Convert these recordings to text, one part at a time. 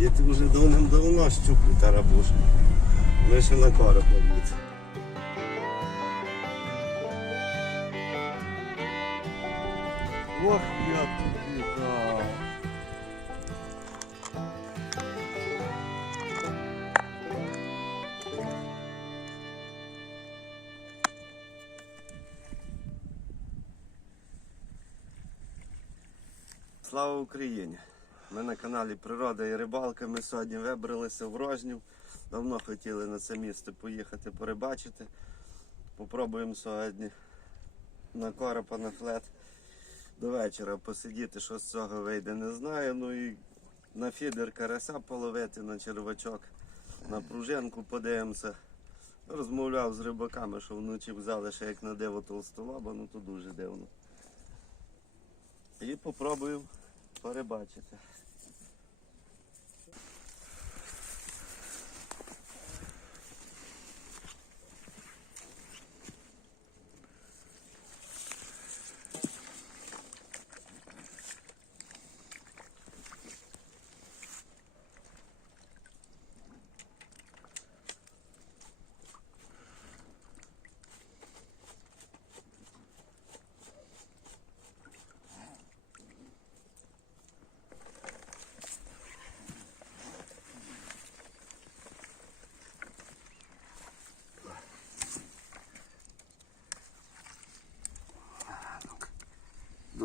Діти вже давним-давно щуплю тарабушу. Ми ще на короб ловити. Ох, я тобі дав. Слава Україні! Ми на каналі Природа і Рибалка. Ми сьогодні вибралися в Рожнів. Давно хотіли на це місце поїхати порибачити. Попробуємо сьогодні на коропа на флет до вечора посидіти, що з цього вийде, не знаю. Ну і на фідер карася половити, на червачок, на пружинку подивимося. Розмовляв з рибаками, що вночі взяли ще як на диво толстолоба, ну то дуже дивно. І попробую перебачити.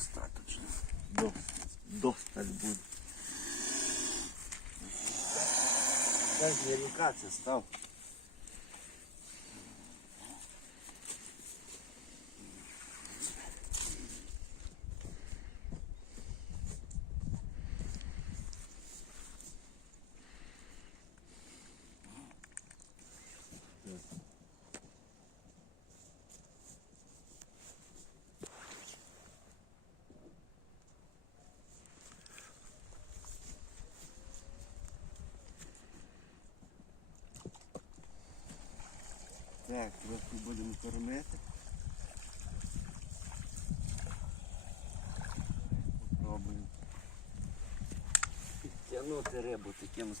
Достаточно. До, досталь буде. Теж велика це став. Так, трошки будемо кормити. Попробуємо. Підтягнути рибу таким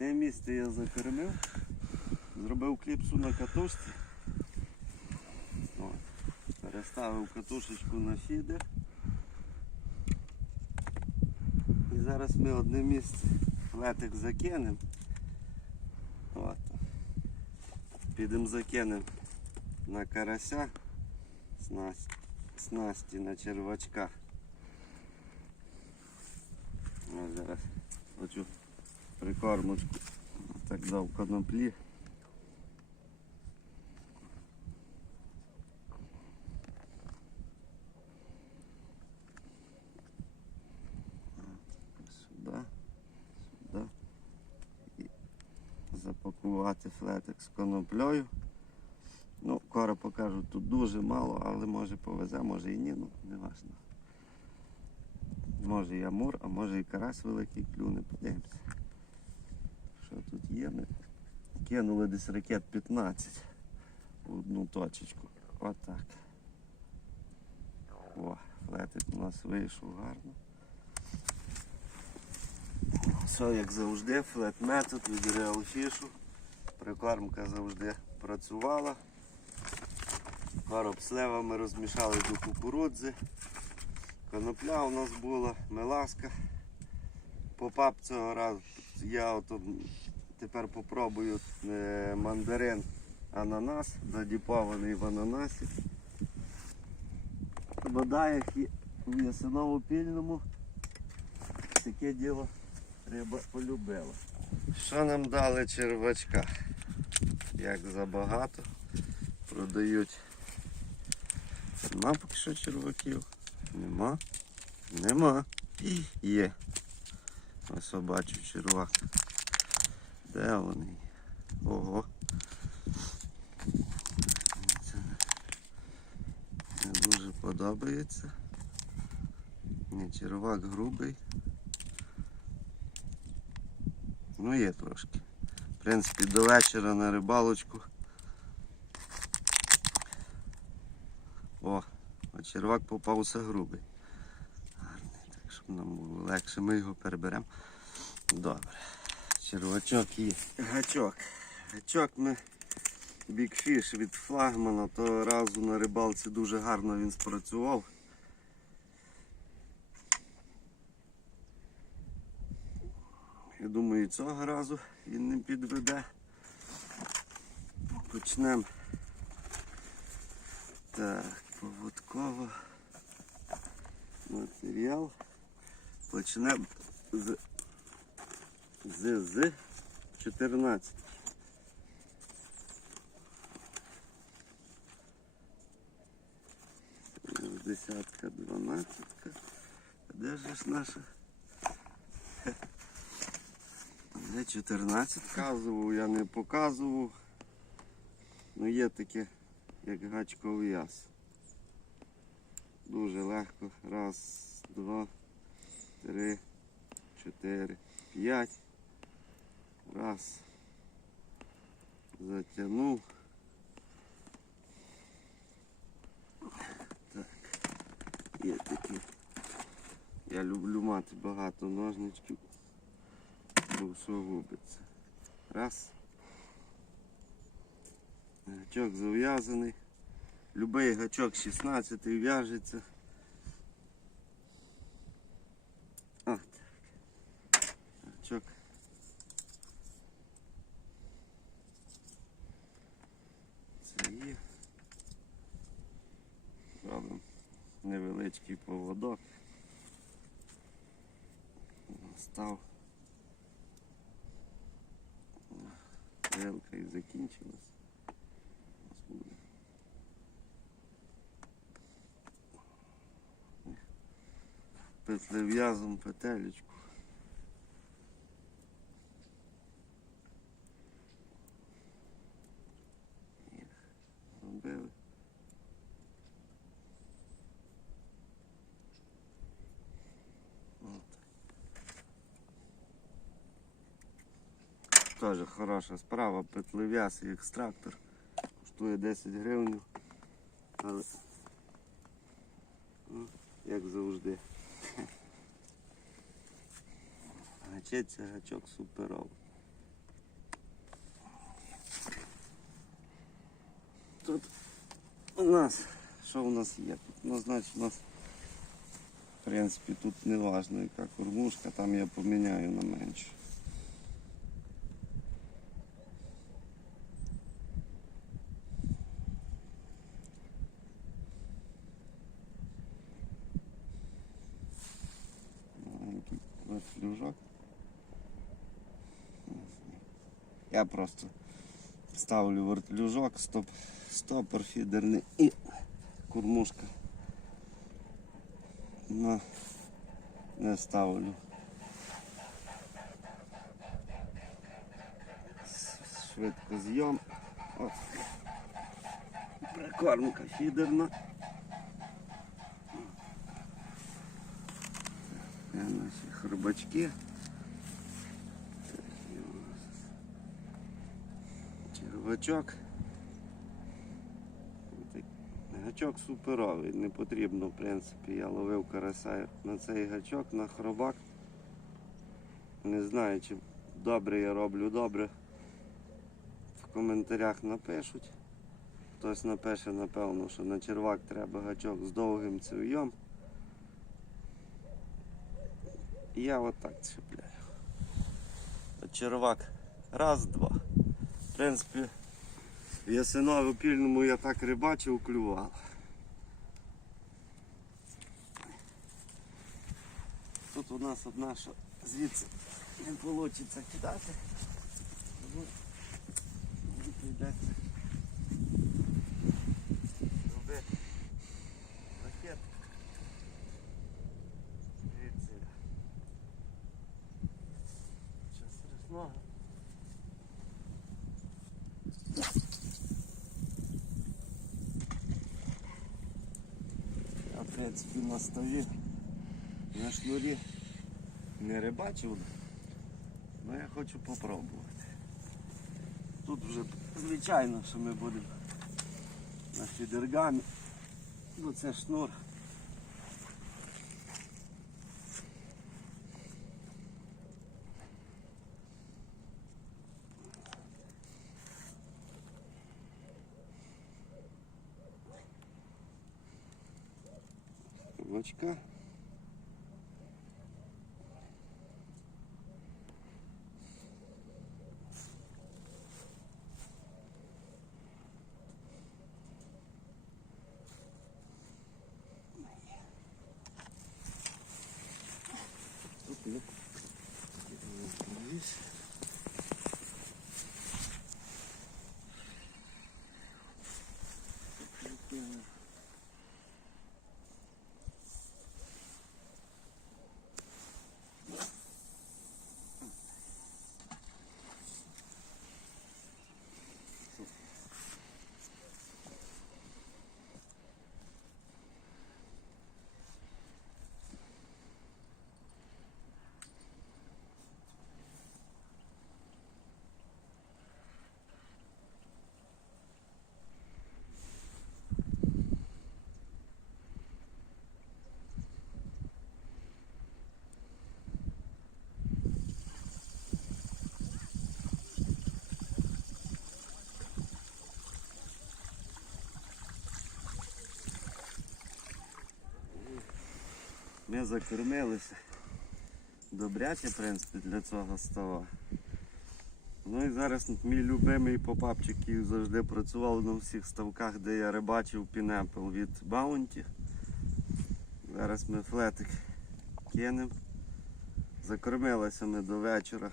Одне місце я закормив, зробив кліпсу на катушці. От. Переставив катушечку на фідер. І зараз ми одне місце летик закинемо. Підемо закинемо на карася снасті на червачка. Ось зараз хочу прикормочку. Так дав коноплі. Сюди, сюди. І запакувати флетик з коноплею. Ну, кора покажу, тут дуже мало, але може повезе, може і ні, ну не важливо. Може і амур, а може і карась великий клюне, подивимося. Ми кинули десь ракет 15 в одну точечку. Отак. О, флетик у нас вийшов гарно. Все як завжди, флет метод від Real Fish. Прикормка завжди працювала. Короб сливами розмішали до кукурудзи. Конопля у нас була, меласка. Попап цього разу. Я от тепер попробую е, мандарин ананас, задіпований в ананасі. В Бодаях і в ясиново-пільному таке діло риба полюбила. Що нам дали червачка? Як забагато продають. Нема поки що черваків. Нема. Нема. Є. Ось бачу червак. Де вони? Ого. Це не дуже подобається. Не червак грубий. Ну є трошки. В принципі, до вечора на рибалочку. О, а червак попався грубий. Гарний, так щоб нам було легше, ми його переберемо. Добре. Червачок є. Гачок. Гачок ми бікфіш від флагмана, того разу на рибалці дуже гарно він спрацював. Я думаю, цього разу він не підведе. Почнемо. Так, поводково. Матеріал. Почнемо з, з, з 14. Десятка, дванадцятка. Де ж наша? Де 14 показував, я не показував. Ну є таке, як гачковий яс. Дуже легко. Раз, два, три, чотири, п'ять. Раз. Затягнув. Так. Є такі. Я люблю мати багато ножничків бо все губиться. Раз. Гачок зав'язаний. Любий гачок 16 в'яжеться. А, так. Гачок. Це є. Робимо невеличкий поводок. Став. Стрелка і закінчилась. Петлев'язом петелечку. хороша справа, петлив'яз і екстрактор. Коштує 10 гривень. Але ну, як завжди. Гачеться гачок суперов. Тут у нас, що у нас є? Тут ну, значить у нас в принципі тут не важно яка кормушка, там я поміняю на менше. просто ставлю вертлюжок, стоп, стопор фідерний і кормушка. На, не ставлю. С- Швидко зйом. От. Прикормка фідерна. Це наші хробачки. Так, Гачок суперовий, не потрібно, в принципі. Я ловив карася на цей гачок, на хробак. Не знаю, чи добре я роблю добре. В коментарях напишуть. Хтось напише, напевно, що на червак треба гачок з довгим цев'єм. І я отак чіпляю. Червак. Раз, два. В принципі, в опільному я так рибачив, клював. Тут у нас одна, що звідси не вийде кидати. Прийдеться робити ракет. Звідси. Щось різного. Я, в принципі, на стові, на шнурі не рибачив, але я хочу попробувати. Тут вже, звичайно, що ми будемо на фідергамі. Ну це шнур. Рыбачка. Тут ну, здесь. Ми закормилися. Добряче, в принципі, для цього става. Ну і зараз мій любимий попапчик, який завжди працював на всіх ставках, де я рибачив пінепл від Bounty. Зараз ми флетик кинемо. Закормилися ми до вечора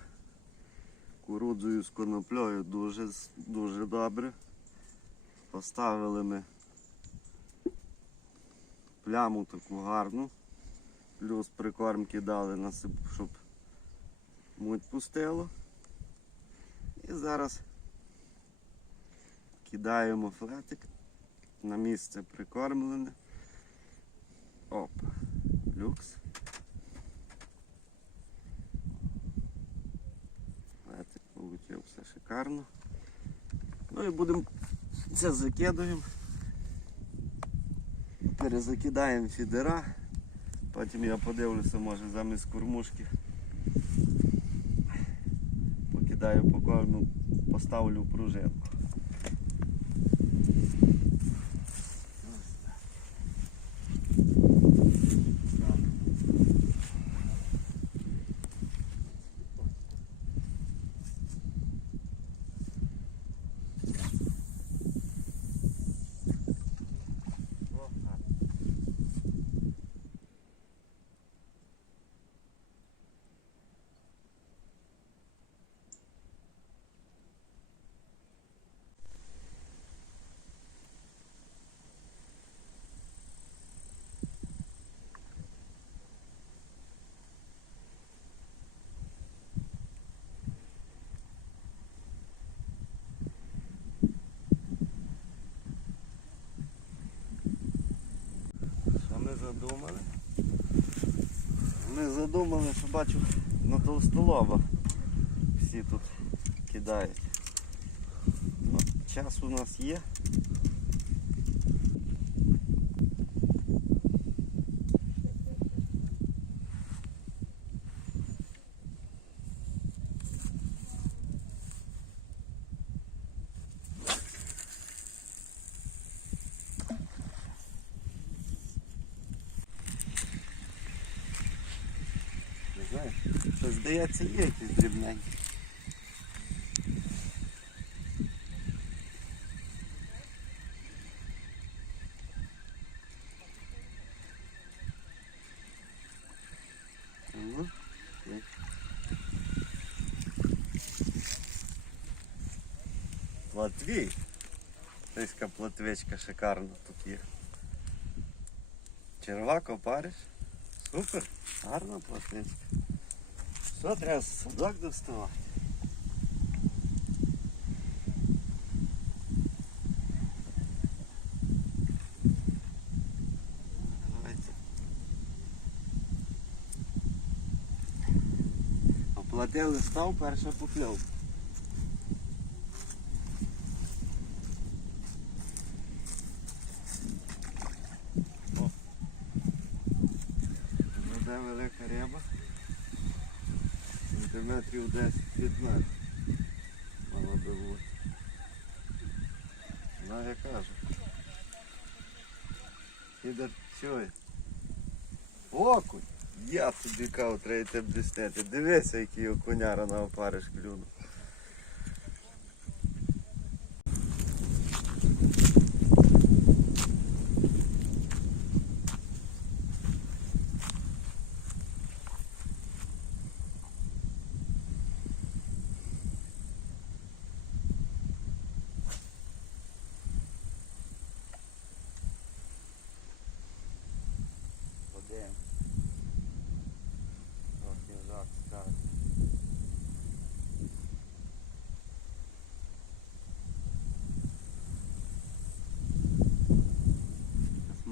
кукурудзою з коноплею дуже, дуже добре. Поставили ми пляму таку гарну. Плюс прикормки дали, насип, щоб муть пустило. І зараз кидаємо флетик на місце прикормлене. Оп, люкс. Флетик полетів все шикарно. Ну і будемо це закидуємо. Перезакидаємо фідера. Потім я подивлюся, може замість кормушки. Покидаю по корму, поставлю пружинку. Ми задумали, що бачу на толстолоба. Всі тут кидають. Ну, час у нас є. Не знаю, що здається є якісь дрібненькі. Ну. Платвій. Тиська платвичка шикарна тут є. Червак опариш. Супер, гарна платвичка. Що треба судак доставати? Оплатили став, перша покльовка. О. Буде велика Сантиметрів 10-15. Мало би бути. Ну я кажу. Кидать чує. Окунь! Я тобі кав, треба об'ясняти. Дивися, який окуняра на опариш клюнув.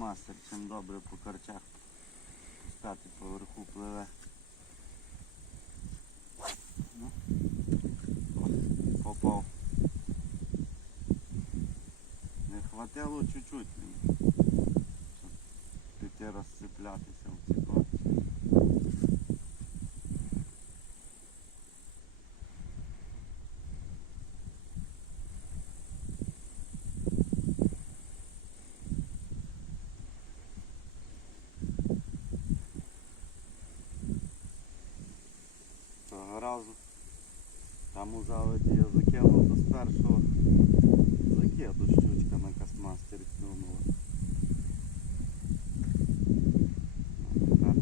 Мастер чим добре по карчах пускати поверху пливе. Ну, попав. Не хватило чуть-чуть щоб піти розцеплятися в ці корчі. Того разу там у заводі я закинув до з закиду щучка на касмастері клюнула. Ну, тепер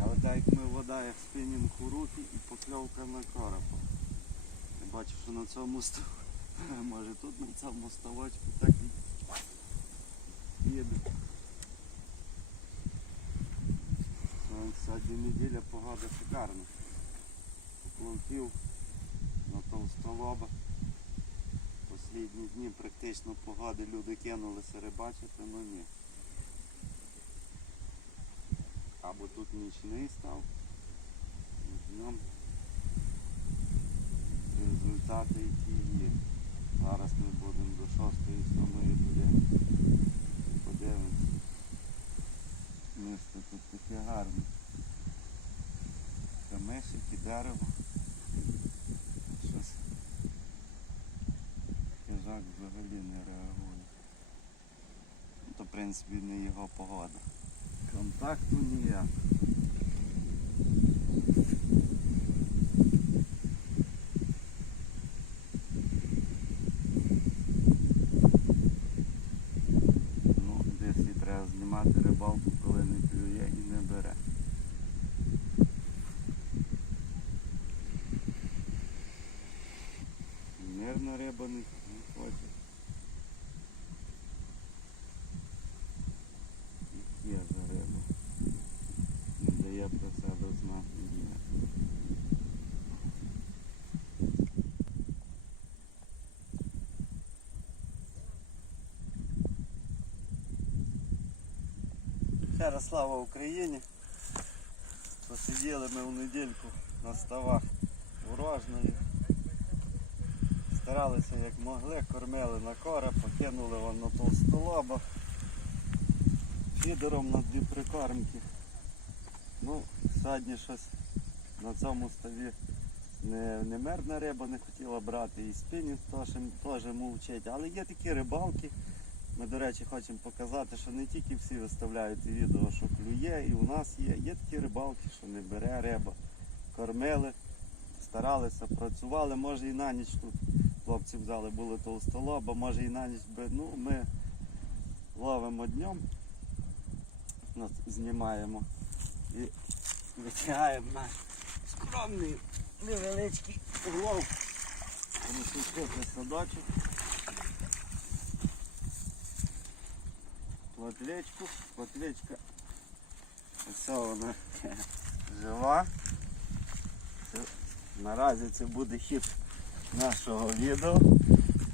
Але так ми вода як спінінг у руки і покльовка на коропа. Я бачу, що на цьому стов... може тут на цьому ставочку так їде. сьогодні неділя погода шикарна. Поплавців на толстолоба. Послідні дні практично погоди люди кинулися рибачити, але ні. Або тут нічний став. Днем результати які є. Зараз ми будемо до 6-ї 7-ї дерево. Щось. Хижак взагалі не реагує. Ну, То в принципі не його погода. Контакту ніяк. Ну, десь і треба знімати рибалку, коли не клює і не бере. Мирна риба не, не хоче. Є за риба. Не дає про себе знати ніяк. Ще раз слава Україні. Посиділи ми в недільку на ставах урожної. Старалися як могли, кормили на кора, покинули вон на толстолоба. Фідером на дві прикормки. Ну, сьогодні щось на цьому ставі не, не мирна риба не хотіла брати, і спінінг теж мовчить. Але є такі рибалки. Ми, до речі, хочемо показати, що не тільки всі виставляють відео, що клює, і у нас є. Є такі рибалки, що не бере риба. Кормили, старалися, працювали, може і на ніч тут хлопці взяли, були толстолоба, може і на ніч би. Ну, ми ловимо днем, нас знімаємо і витягаємо наш скромний невеличкий улов. Садочок. Платвечку, платвечка. Ось вона жива. Наразі це буде хід нашого відео.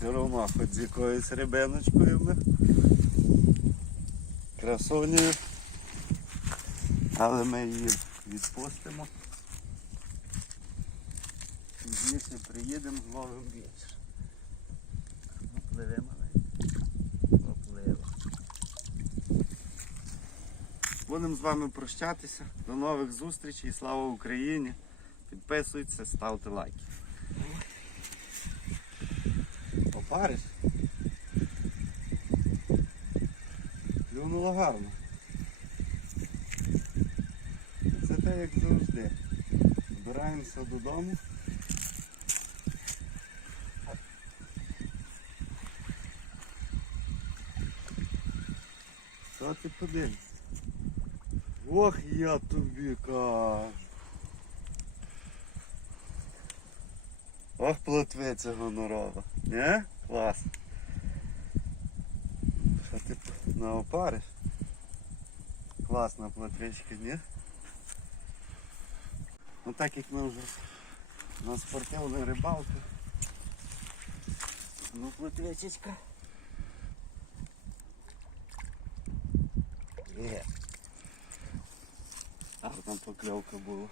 Одно хоч з якоюсь рибиночкою ми. Красунею. Але ми її відпустимо. Пізніше приїдемо, зловимо більше. Ну, пливе маленько. Попливе. Будемо з вами прощатися. До нових зустрічей. Слава Україні! Підписуйтесь, ставте лайки. Опариш? Клюнуло гарно. Це те як завжди. Збираємося додому. Що ти подивишся? Ох, я тобі кажу. Ох, плотвиця гонорова. Не? Клас. Що ти наопариш? Класна плотвичка, ні? Ну так як ми вже на спортивну рибалку. Ну, плотвичечка. Є. А там покльовка була.